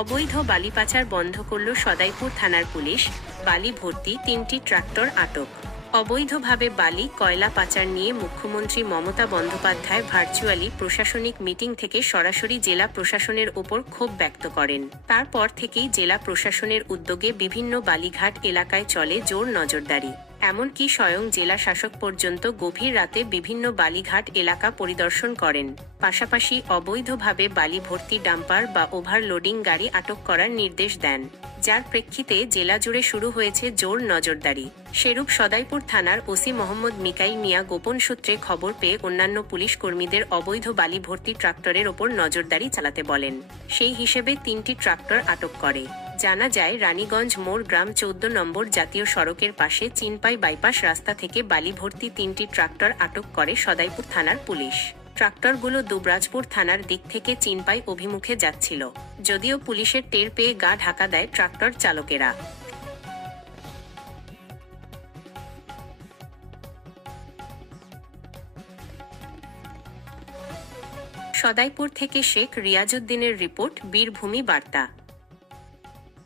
অবৈধ বালি পাচার বন্ধ করল সদাইপুর থানার পুলিশ। বালি ভর্তি, তিনটি ট্রাক্টর আটক। অবৈধভাবে বালি, কয়লা পাচার নিয়ে মুখ্যমন্ত্রী মমতা বন্দ্যোপাধ্যায় ভার্চুয়ালি প্রশাসনিক মিটিং থেকে সরাসরি জেলা প্রশাসনের ওপর ক্ষোভ ব্যক্ত করেন। তারপর থেকেই জেলা প্রশাসনের উদ্যোগে বিভিন্ন বালিঘাট এলাকায় চলে জোর নজরদারি। এমনকি স্বয়ং জেলা শাসক পর্যন্ত গভীর রাতে বিভিন্ন বালিঘাট এলাকা পরিদর্শন করেন। পাশাপাশি অবৈধভাবে বালি ভর্তি ডাম্পার বা ওভারলোডিং গাড়ি আটক করার নির্দেশ দেন। যার প্রেক্ষিতে জেলা জুড়ে শুরু হয়েছে জোর নজরদারি। সেরূপ সদাইপুর থানার ওসি মোহাম্মদ মিকাইল মিয়া গোপন সূত্রে খবর পেয়ে অন্যান্য পুলিশ কর্মীদের অবৈধ বালি ভর্তি ট্রাক্টরের ওপর নজরদারি চালাতে বলেন। সেই হিসেবে তিনটি ট্রাক্টর আটক করে। জানা যায়, রানীগঞ্জ মোড় গ্রাম চৌদ্দ নম্বর জাতীয় সড়কের পাশে চিনপাই বাইপাস রাস্তা থেকে বালি ভর্তি তিনটি ট্রাক্টর আটক করে সদাইপুর থানার পুলিশ। ট্রাক্টরগুলো দুবরাজপুর থানার দিক থেকে চিনপাই অভিমুখে যাচ্ছিল। যদিও পুলিশের টের পেয়ে গা ঢাকা দেয় ট্রাক্টর চালকেরা। সদাইপুর থেকে শেখ রিয়াজউদ্দিনের রিপোর্ট, বীরভূমি বার্তা।